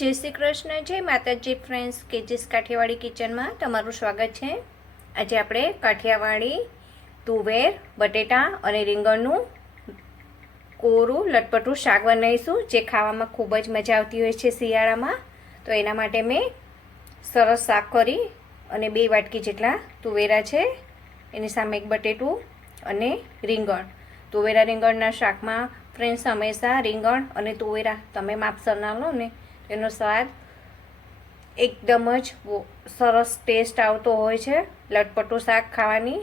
જય શ્રી કૃષ્ણ, જય માતાજી ફ્રેન્ડ્સ, કેજીસ કાઠિયાવાડી કિચનમાં તમારું સ્વાગત છે। આજે આપણે કાઠિયાવાડી તુવેર, બટેટા અને રીંગણનું કોરું લટપટું શાક બનાવીશું, જે ખાવામાં ખૂબ જ મજા આવતી હોય છે શિયાળામાં। તો એના માટે મેં સરસ શાક કરી અને 2 વાટકી જેટલા તુવેરા છે, એની સામે એક બટેટું અને રીંગણ। તુવેરા રીંગણના શાકમાં ફ્રેન્ડ્સ હંમેશા રીંગણ અને તુવેરા તમે માપસરના લો ને, એનો સ્વાદ એકદમ જ સરસ ટેસ્ટ આવતો હોય છે। લટપટું શાક ખાવાની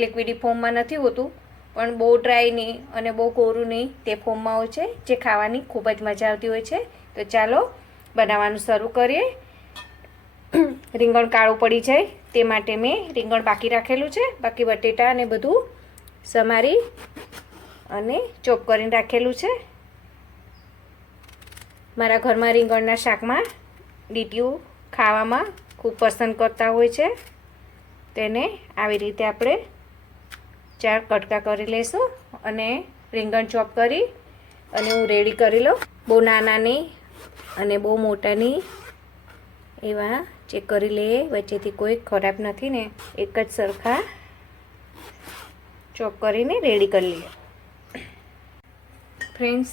લિક્વિડી ફોર્મમાં નથી હોતું, પણ બહુ ડ્રાય નહીં અને બહુ કોરું નહીં, તે ફોર્મમાં હોય છે, જે ખાવાની ખૂબ જ મજા આવતી હોય છે। તો ચાલો બનાવવાનું શરૂ કરીએ। રીંગણ કાળું પડી જાય તે માટે મેં રીંગણ બાકી રાખેલું છે, બાકી બટેટા અને બધું સમારી અને ચોપ કરીને રાખેલું છે। મારા ઘરમાં રીંગણના શાકમાં ડીટીયું ખાવામાં ખૂબ પસંદ કરતા હોય છે, તેને આવી રીતે આપણે 4 કટકા કરી લઈશું અને રીંગણ ચોપ કરી અને હું રેડી કરી લઉં। બહુ નાના નહીં અને બહુ મોટા નહીં, એવા ચેક કરી લઈએ, વચ્ચેથી કોઈ ખરાબ નથી ને, એક જ સરખા ચોપ કરીને રેડી કરી લઈએ। ફ્રેન્ડ્સ,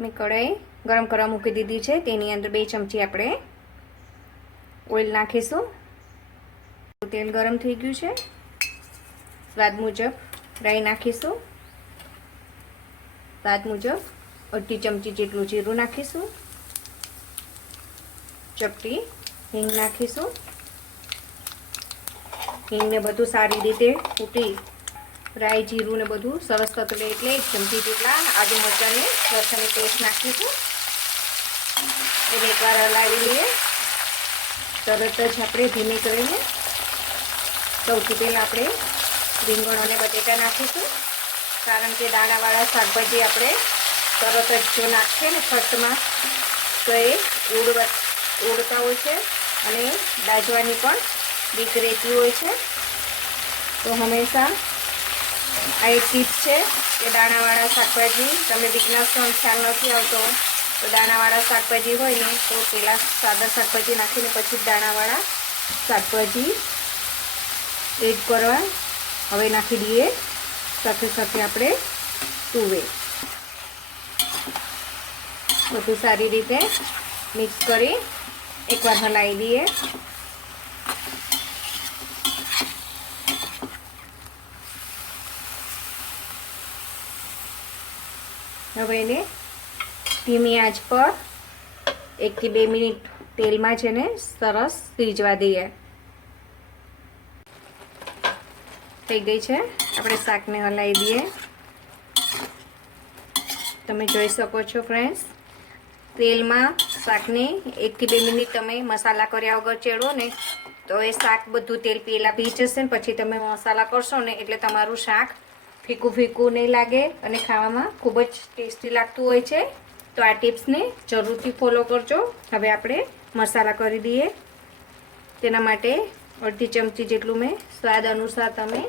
મેં કઢાઈ ગરમ કરવા મૂકી દીધી છે, તેની અંદર 2 ચમચી આપણે ઓઇલ નાખીશું। તેલ ગરમ થઈ ગયું છે, સ્વાદ મુજબ રાઈ નાખીશું, સ્વાદ મુજબ અડધી ચમચી જેટલું જીરું નાખીશું, ચપટી હિંગ નાખીશું। હિંગને બધું સારી રીતે ફૂટી રાઈ જીરું ને બધું સરસ તતડે એટલે 1 ચમચી જેટલા આદુ મરચાંની લસણની પેસ્ટ નાખીશું। એને એકવાર હલાવી લઈએ। તરત જ આપણે ધીમી કરીને સૌથી પહેલાં આપણે રીંગણ અને બટેટા નાખીશું, કારણ કે દાણાવાળા શાકભાજી આપણે તરત જ જો નાખીએ ને ફર્સ્ટમાં તો એ ઉડતા હોય છે અને દાજવાની પણ બીક રહેતી હોય છે। તો હંમેશા આ એક ટીપ છે કે દાણાવાળા શાકભાજી, તમે બિગનર્સનો ખ્યાલ નથી આવતો તો દાણાવાળા શાકભાજી હોય ને તો પહેલાં સાદા શાકભાજી નાખીને પછી દાણાવાળા શાકભાજી એડ કરવા હવે નાખી દઈએ। સાથે સાથે આપણે તુવેર બધું સારી રીતે મિક્સ કરી એકવાર હલાવી દઈએ। હવે એને ધીમી આંચ પર 1 થી 2 મિનિટ તેલમાં જ એને સરસ રીઝવા દઈએ। થઈ ગઈ છે, આપણે શાકને હલાવી દઈએ। તમે જોઈ શકો છો ફ્રેન્ડ્સ, તેલમાં શાકને 1 થી 2 મિનિટ તમે મસાલા કર્યા વગર ચેડવો ને તો એ શાક બધું તેલ પહેલાં પી જશે ને પછી તમે મસાલા કરશો ને એટલે તમારું શાક ફીકું ફીકું નહીં લાગે અને ખાવામાં ખૂબ જ ટેસ્ટી લાગતું હોય છે। તો આ ટિપ્સને જરૂરથી ફોલો કરજો। હવે આપણે મસાલા કરી દઈએ। તેના માટે અડધી ચમચી જેટલું મેં સ્વાદ અનુસાર તમે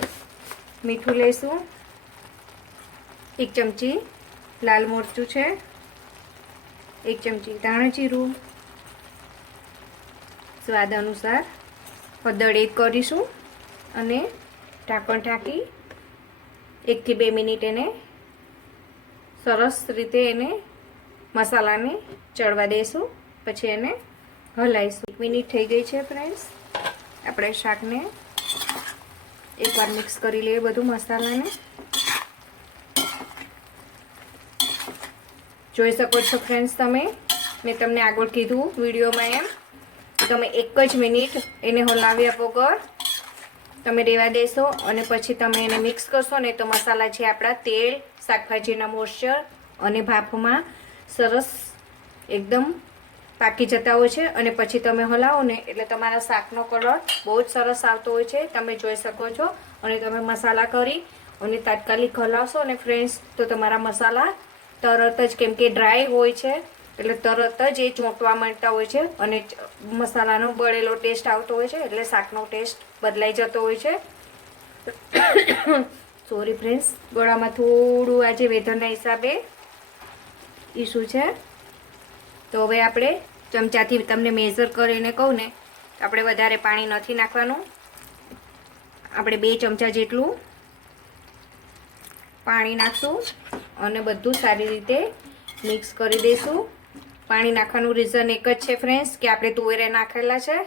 મીઠું લઈશું, 1 ચમચી લાલ મરચું છે, 1 ચમચી ધાણા જીરું, સ્વાદ અનુસાર હળદર એડ કરીશું અને ઢાંકણ ઢાંકી 1 થી 2 મિનિટ એને સરસ રીતે એને મસાલાને ચડવા દઈશું, પછી એને હલાવીશું। 1 મિનિટ થઈ ગઈ છે ફ્રેન્ડ્સ, આપણે શાકને એકવાર મિક્સ કરી લઈએ બધું મસાલાને। જોઈ શકો છો ફ્રેન્ડ્સ, મેં તમને આગળ કીધું વિડીયોમાં એમ, તમે 1 જ મિનિટ એને હલાવ્યા વગર તમે રહેવા દેશો અને પછી તમે એને મિક્સ કરશો ને તો મસાલા છે આપણા તેલ, શાકભાજીના મોઇશ્ચર અને ભાપમાં સરસ એકદમ પાકી જતા હોય છે અને પછી તમે હલાવો ને એટલે તમારા શાકનો કલર બહુ જ સરસ આવતો હોય છે, તમે જોઈ શકો છો। અને તમે મસાલા કરી અને તાત્કાલિક હલાવશો ને ફ્રેન્ડ્સ તો તમારા મસાલા તરત જ, કેમ કે ડ્રાય હોય છે એટલે તરત જ એ ચોંટવા માંડતા હોય છે અને મસાલાનો બળેલો ટેસ્ટ આવતો હોય છે એટલે શાકનો ટેસ્ટ બદલાઈ જતો હોય છે। સોરી ફ્રેન્ડ્સ, ગળામાં થોડું આજે વેધરના હિસાબે ઇસ્યુ છે। તો હવે આપણે ચમચાથી તમને મેઝર કરીને કહું ને તો આપણે વધારે પાણી નથી નાખવાનું. આપણે 2 ચમચા જેટલું પાણી નાખશું અને બધું સારી રીતે મિક્સ કરી દઈશું. પાણી નાખવાનું રીઝન એક જ છે ફ્રેન્ડ્સ કે આપણે તુવેરા નાખેલા છે.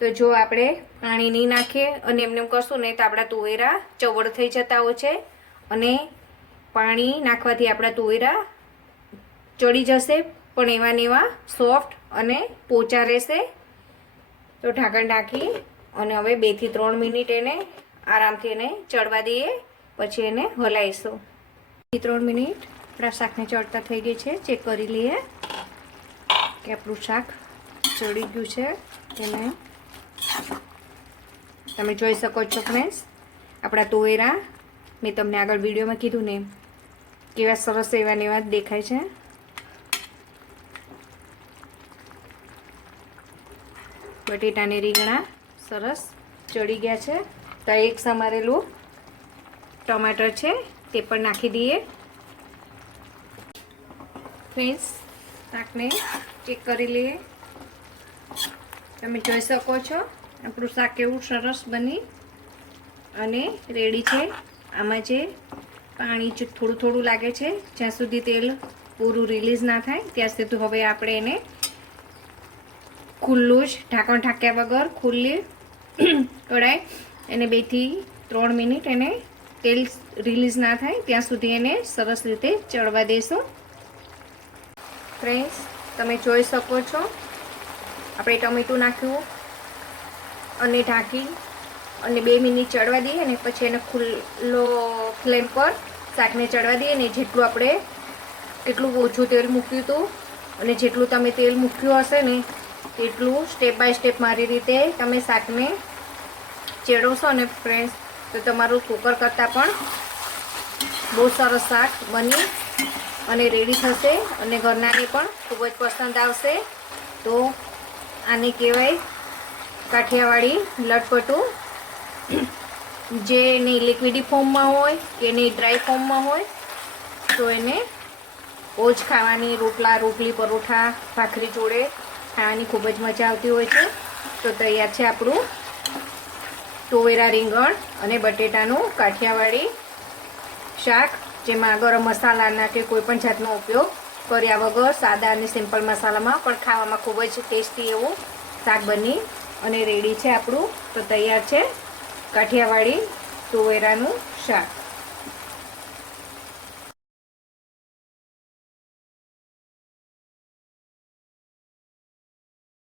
તો જો આપણે પાણી નહીં નાખીએ અને એમને એમ કરશું ને તો આપણા તુવેરા ચવડ થઈ જતા હોય છે અને પાણી નાખવાથી આપણા તુવેરા ચડી જશે પણ એવા ને એવા સોફ્ટ અને પોચા રહેશે. તો ઢાંકણ ઢાંકી અને હવે 2 થી 3 મિનિટ એને આરામથી એને ચડવા દઈએ, પછી એને હલાવીશું. 2 થી 3 મિનિટ આપણા શાકને ચડતા થઈ ગઈ છે. ચેક કરી લઈએ કે આપણું શાક ચડી ગયું છે કે નહીં. તમે જોઈ શકો છો ફ્રેન્ડ્સ, આપણા તુવેરા મેં તમને આગળ વિડીયોમાં કીધું ને કેવા સરસ એવા ને એવા દેખાય છે. બટેટા ને રીંગણા સરસ ચડી ગયા છે. તો એક સમારેલું ટમાટર છે તે પણ નાખી દઈએ. ફ્રેન્ડ્સ, શાકને ચેક કરી લઈએ. તમે જોઈ શકો છો આપણું શાક કેવું સરસ બની અને રેડી છે. આમાં જે પાણી થોડું થોડું લાગે છે, જ્યાં સુધી તેલ પૂરું રિલીઝ ના થાય ત્યાં સુધી હવે આપણે એને ખુલ્લું જ ઢાંકણ ઢાંક્યા વગર ખુલ્લી કઢાઈ એને 2 થી 3 મિનિટ એને તેલ રિલીઝ ના થાય ત્યાં સુધી એને સરસ રીતે ચડવા દઈશું. ફ્રેન્ડ્સ, તમે જોઈ શકો છો આપણે ટમેટું નાખ્યું અને ઢાંકી અને 2 મિનિટ ચડવા દઈએ અને પછી એને ખુલ્લો ફ્લેમ પર શાકને ચડવા દઈએ. ને જેટલું આપણે કેટલું ઓછું તેલ મૂક્યું હતું અને જેટલું તમે તેલ મૂક્યું હશે ને એટલું સ્ટેપ બાય સ્ટેપ મારી રીતે તમે શાકને ચેડવશો ને ફ્રેન્ડ્સ તો તમારું કુકર કરતાં પણ બહુ સરસ શાક બની અને રેડી થશે અને ઘરનાને પણ ખૂબ જ પસંદ આવશે. તો આને કહેવાય કાઠિયાવાડી લટપટું, જે નહીં લિક્વિડી ફોર્મમાં હોય કે નહીં ડ્રાય ફોર્મમાં હોય તો એને રોજ ખાવાની રોટલી પરોઠા ભાખરી જોડે ખાવાની ખૂબ જ મજા આવતી હોય છે. તો તૈયાર છે આપણું તુવેરા રીંગણ અને બટેટાનું કાઠિયાવાડી શાક, જેમાં ગરમ મસાલાના કે કોઈ પણ જાતનો ઉપયોગ કર્યા વગર સાદા અને સિમ્પલ મસાલામાં પણ ખાવામાં ખૂબ જ ટેસ્ટી એવું શાક બની અને રેડી છે આપણું. તો તૈયાર છે કાઠિયાવાડી તુવેરાનું શાક.